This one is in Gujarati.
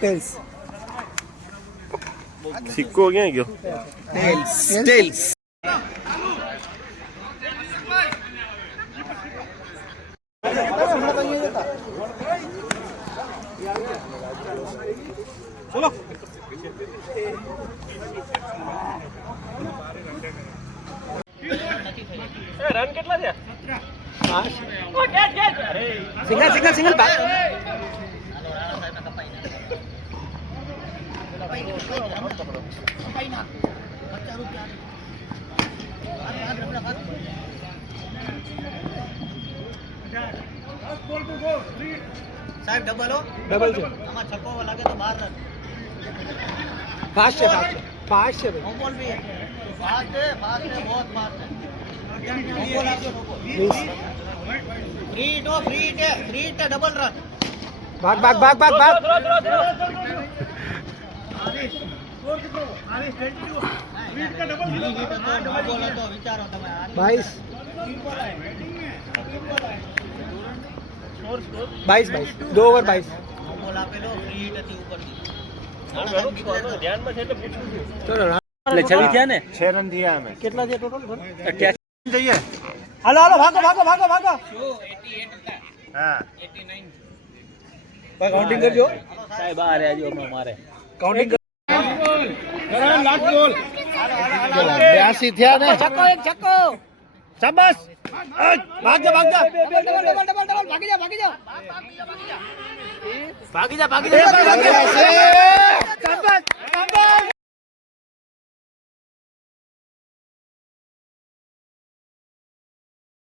ટેલ્સ સિક્કો ક્યાં ગયો? ટેલ્સ ચલો રન કેટલા થયા? સિંગલ સિંગલ સિંગલ साहब डबल हो डबल છે हमारा छक्को लगे तो बाहर रन ફાસ્ટ છે ફાસ્ટ છે नो बॉल भी है फास्ट है बहुत फास्ट है नो बॉल आपको नो बॉल फ्री हिट है डबल रन ભાગ ભાગ ભાગ ભાગ ભાગ विचारो તમે 22 2 ઓવર 22 નો બોલ આપેલો ફ્રી હિટ હતી ઉપરથી ધ્યાનમાં છે એટલે પૂછું છું. ચલો એટલે 26 થયા ને? 6 રન થયા અમે. કેટલા છે ટોટલ 88 જઈએ. હાલો હાલો ભાગો ભાગો ભાગો ભાગો હા ભાઈ કાઉન્ટિંગ કરજો સાહેબ આ રહ્યા જો હમણાં મારે કાઉન્ટિંગ લાસ્ટ બોલ 82 થયા ને. છક્કો એક છક્કો શાબાશ. ભાગ જા ડબલ ભાગી જા ભાગી જા भागी जा શાબાશ શાબાશ